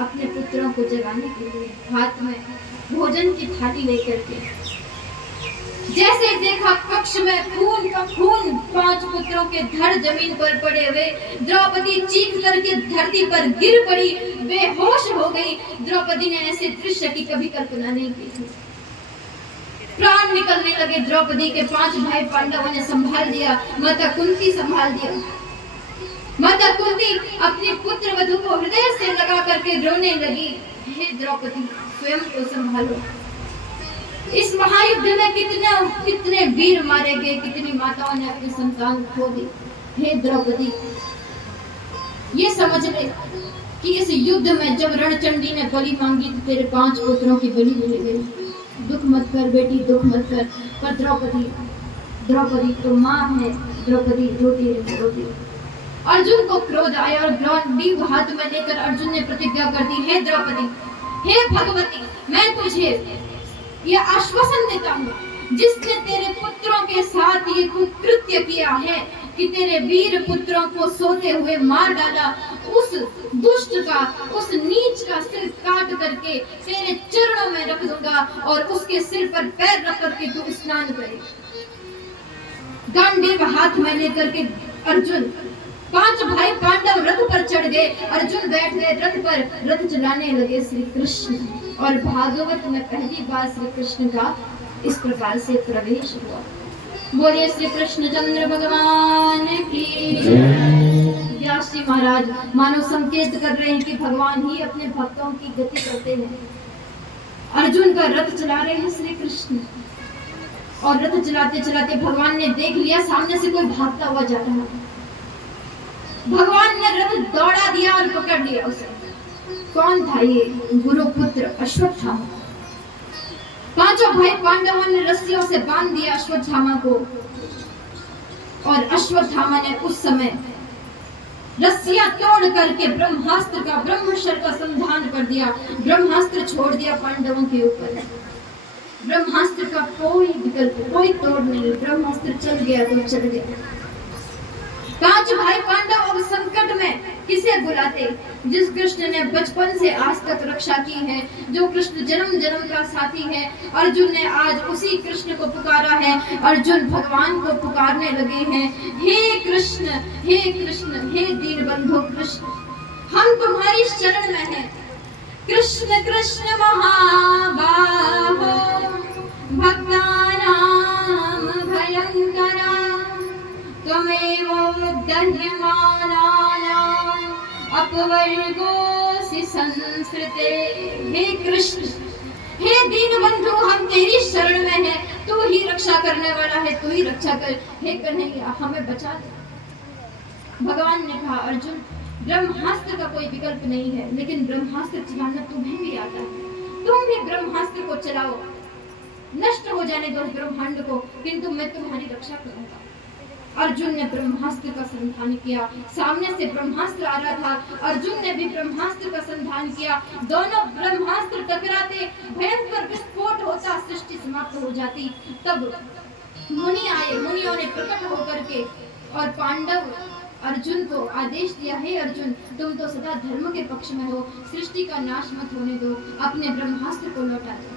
अपने पुत्रों को जगाने के लिए हाथ में भोजन की थाली लेकर के जैसे देखा कक्ष में खून का खून, 5 पुत्रों के धड़ जमीन पर पड़े हुए। द्रौपदी चीख करके धरती पर गिर पड़ी, बेहोश हो गई। द्रौपदी ने ऐसे दृश्य की कभी कल्पना नहीं की थी। प्राण निकलने लगे द्रौपदी के। 5 भाई पांडवों ने संभाल दिया, माता कुंती संभाल दिया। माता कुंती अपने पुत्र वधु को हृदय से लगा करके रोने लगी, हे द्रौपदी स्वयं को संभालो। इस महायुद्ध में कितने वीर मारे गए, कितनी माताओं ने अपनी संतान खो दी। हे द्रौपदी ये समझ ले कि इस युद्ध में जब रणचंडी ने बलि मांगी तो तेरे 5 पुत्रों की बलि ले गई। दुख मत कर बेटी, दुख मत कर। पर द्रौपदी तो माँ है, द्रौपदी रोती रही। अर्जुन को क्रोध आया और ग्रीव हाथ में लेकर अर्जुन ने प्रतिज्ञा कर दी, हे द्रौपदी, हे भगवती, मैं तुझे यह आश्वासन देता हूँ जिसने तेरे पुत्रों के साथ ये कुकृत्य किया है कि तेरे वीर पुत्रों को सोते हुए मार डाला, उस दुष्ट का, उस नीच का सिर काट करके तेरे चरणों में रख दूंगा और उसके सिर पर पैर रख करके तू स्नान करे। गांडीव हाथ में लेकर के अर्जुन, 5 भाई पांडव रथ पर चढ़ गए। अर्जुन बैठ गए रथ पर, रथ चलाने लगे श्री कृष्ण। और भागवत में पहली बार श्री कृष्ण का इस प्रकार से प्रवेश हुआ। बोलिए श्री कृष्ण चंद्र भगवान की जय। व्यास जी महाराज मानो संकेत कर रहे हैं कि भगवान ही अपने भक्तों की गति करते हैं। अर्जुन का रथ चला रहे हैं श्री कृष्ण, और रथ चलाते चलाते भगवान ने देख लिया सामने से कोई भागता हुआ जा रहा है। भगवान ने रथ दौड़ा दिया और पकड़ लिया उसे। कौन था ये? गुरुपुत्र अश्वत्थामा। 5 भाई पांडवों ने रस्सियों से बांध दिया अश्वत्थामा को, और अश्वत्थामा ने उस समय रस्सियां तोड़ करके ब्रह्मास्त्र का, ब्रह्मशर का संधान कर दिया। ब्रह्मास्त्र छोड़ दिया पांडवों के ऊपर। ब्रह्मास्त्र का कोई विकल्प, कोई तोड़ नहीं। ब्रह्मास्त्र चल गया तो चल गया। 5 भाई पांडव अब संकट में किसे बुलाते? जिस कृष्ण ने बचपन से आज तक रक्षा की है, जो कृष्ण जन्म जन्म का साथी है, अर्जुन ने आज उसी कृष्ण को पुकारा है। अर्जुन भगवान को पुकारने लगे हैं, हे कृष्ण, हे कृष्ण, हे दीनबंधु कृष्ण, हम तुम्हारी शरण में हैं। कृष्ण कृष्ण महाबाहो भक्तानां भयंकरा, त्वमेव दह्यमानानां अपवर्गोऽसि संसृते। हे कृष्ण, हे दीनबंधु, हम तेरी शरण में हैं, तू ही रक्षा करने वाला है, तू ही रक्षा कर। हे कन्हैया हमें बचा दे। भगवान ने कहा, अर्जुन ब्रह्मास्त्र का कोई विकल्प नहीं है, लेकिन ब्रह्मास्त्र चलाना तुम्हें भी आता है। तुम भी ब्रह्मास्त्र को चलाओ, नष्ट हो जाने दो ब्रह्मांड को, किंतु मैं तुम्हारी रक्षा करूंगा। अर्जुन ने ब्रह्मास्त्र का संधान किया। सामने से ब्रह्मास्त्र आ रहा था, अर्जुन ने भी ब्रह्मास्त्र का संधान किया। दोनों ब्रह्मास्त्र टकराते, भयंकर विस्फोट होता, सृष्टि समाप्त हो जाती। तब मुनि आए, मुनियों ने प्रकट होकर के और पांडव अर्जुन को आदेश दिया, हे अर्जुन, तुम तो सदा धर्म के पक्ष में हो, सृष्टि का नाश मत होने दो, अपने ब्रह्मास्त्र को लौटा दो।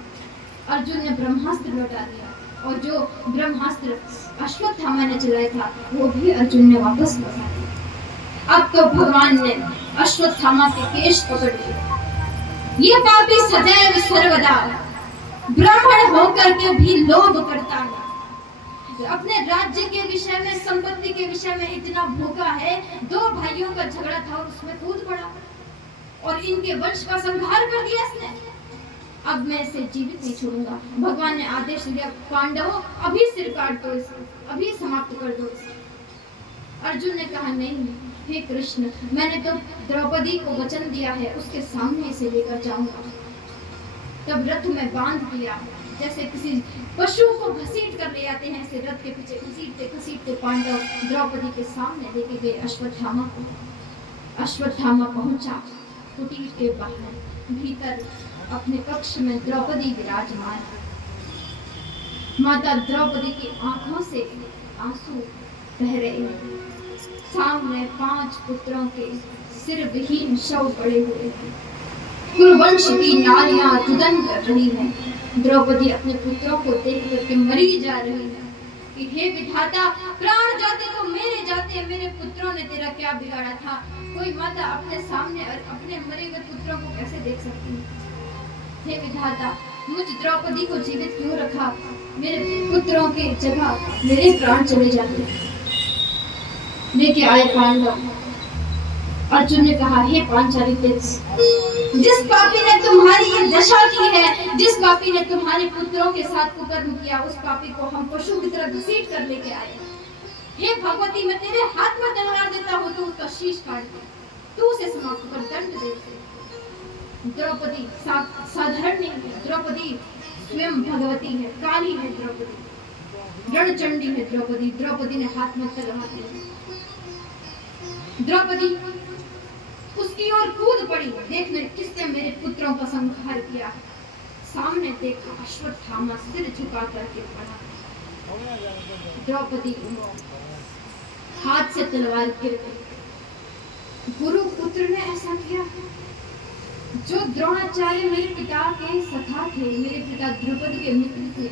अर्जुन ने ब्रह्मास्त्र लौटा दिया, और जो ब्रह्मास्त्र अश्वत्थामा ने चलाया था वो भी अर्जुन ने वापस लौटा दिया। अब तो भगवान ने अश्वत्थामा के केश पकड़ लिए। ये पापी सदैव सर्वदा ब्राह्मण होकर के भी लोभ करता है, अपने राज्य के विषय में, संपत्ति के विषय में इतना भूखा है। 2 भाइयों का झगड़ा था और उसमें कूद पड़ा और इनके वंश का संहार कर दिया इसने। अब मैं इसे जीवित नहीं छोड़ूंगा। भगवान ने आदेश दिया, पांडवों अभी सिर काट दो इसको, अभी समाप्त कर दो इसे। अर्जुन ने कहा, नहीं हे कृष्ण, मैंने तो द्रौपदी को वचन दिया है, उसके सामने इसे लेकर जाऊंगा। तब रथ में बांध दिया, जैसे किसी पशु को घसीट कर ले आते हैं, ऐसे रथ के पीछे घसीटते घसीटते पांडव द्रौपदी के सामने लेके गए अश्वत्थामा को। अश्वत्थामा पहुंचा कुटीर के बाहर, भीतर अपने कक्ष में द्रौपदी विराजमान। माता द्रौपदी की आंखों से आंसू बह रहे हैं। सामने 5 पुत्रों के सिर विहीन शव पड़े हुए हैं। कुरुवंश की नारियां रुदन कर रही हैं। द्रौपदी अपने पुत्रों को देख करके मरी जा रही है कि हे विधाता, प्राण जाते तो मेरे जाते, मेरे पुत्रों ने तेरा क्या बिगाड़ा था। कोई माता अपने सामने और अपने मरे हुए पुत्रों को कैसे देख सकती है। हे विधाता, मुझ द्रौपदी को जीवित क्यों रखा, मेरे पुत्रों की जगह मेरे प्राण चले जाते। लेके आए पांडव। अर्जुन ने कहा, हे पांचाली जिस पापी ने तुम्हारी ये दशा की है, जिस पापी ने तुम्हारे पुत्रों के साथ कुकर्म किया, उस पापी को हम पशु की तरह घसीट कर लेके आए। हे भगवती, मैं तेरे हाथ में तलवार देता हूँ, तू उसका शीश काट दे, तू उसे समाप्त कर दंड दे। द्रौपदी साधारण नहीं है, द्रौपदी स्वयं भगवती है, काली है द्रौपदी, रणचंडी है द्रौपदी। द्रौपदी ने हाथ में तलवार ली। द्रौपदी उसकी ओर कूद पड़ी, देखने किसने मेरे पुत्रों का संहार किया। सामने देखा, अश्वत्थामा सिर झुका करके पड़ा। द्रौपदी हाथ से तलवार गिर गई। गुरु पुत्र ने ऐसा किया। जो द्रोणाचार्य मेरे पिता के सखा थे, मेरे पिता द्रुपद के मित्र थे,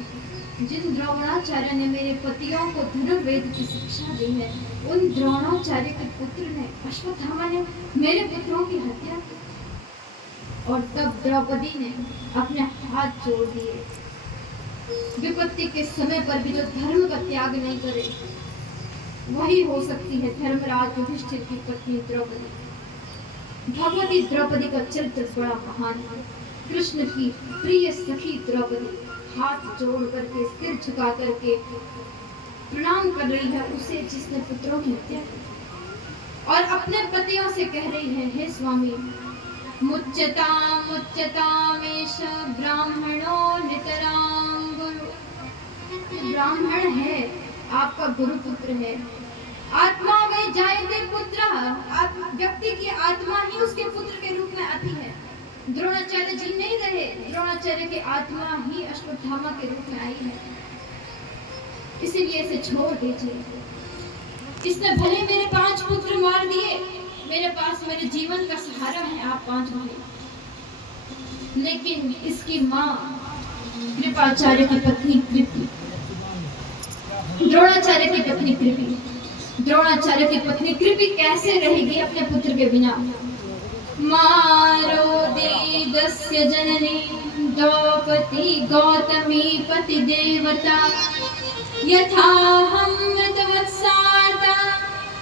जिन द्रोणाचार्य ने मेरे पतियों को धनुर्वेद की शिक्षा दी है, उन द्रोणाचार्य के पुत्र ने, अश्वत्थामा ने मेरे पुत्रों की हत्या की। और तब द्रौपदी ने अपने हाथ जोड़ दिए। विपत्ति के समय पर भी जो धर्म का त्याग नहीं करे, वही हो सकती है धर्मराज युधिष्ठिर की पत्नी द्रौपदी। भगवती द्रौपदी का चरित्र बड़ा महान है। कृष्ण की प्रिय सखी द्रौपदी हाथ जोड़ करके, सिर झुका करके प्रणाम कर रही है उसे जिसने पुत्रों की हत्या की, और अपने पतियों से कह रही है, हे स्वामी, मुच्यतामेष ब्राह्मणो नितरां गुरु। ब्राह्मण है, आपका गुरु पुत्र है। आत्मा में जायते पुत्र, व्यक्ति की आत्मा ही उसके पुत्र के रूप में आती है। द्रोणाचार्य जी नहीं रहे, द्रोणाचार्य की आत्मा ही अश्वत्थामा के रूप में आई है। इसीलिए इसे छोड़ दीजिए। इसने भले मेरे 5 पुत्र मार दिए, मेरे पास मेरे जीवन का सहारा है आप 5 भाई, लेकिन इसकी माँ कृपाचार्य की पत्नी कृपी, द्रोणाचार्य की पत्नी कृपी, द्रोणाचार्य की पत्नी कृपी कैसे रहेगी अपने पुत्र के बिना। मारो देदस्य जननी द्रौपदी गौतमी पति देवता, यथाहं मृतवत्साता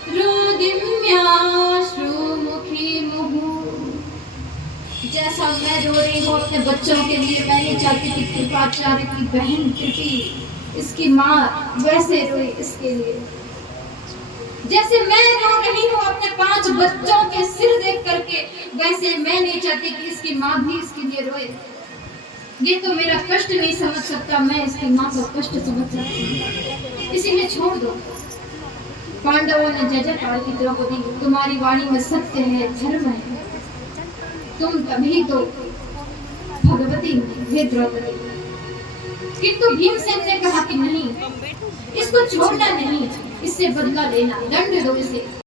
रुदिम्याश्रुमुखी मुहुः। जैसा मैं रो रही हूँ अपने बच्चों के लिए, मैं नहीं चाहती कि कृपाचार्य की बहन कृपी, इसकी माँ वैसे रोए इसके लिए। जैसे मैं रो रही हूँ अपने 5 बच्चों के सिर देख करके, वैसे मैं नहीं चाहती कि इसकी माँ भी इसके लिए रोए। ये तो मेरा कष्ट नहीं समझ सकता, मैं इसकी माँ का कष्ट समझ सकती हूँ, इसीलिए छोड़ दो। पांडवों ने जय जयकार की, द्रौपदी तुम्हारी वाणी में सत्य है, धर्म है, तुम तभी तो भगवती हे द्रौपदी। किंतु भीमसेन ने कहा कि नहीं, इसको छोड़ना नहीं, इससे बदला लेना, दंड दो इसे।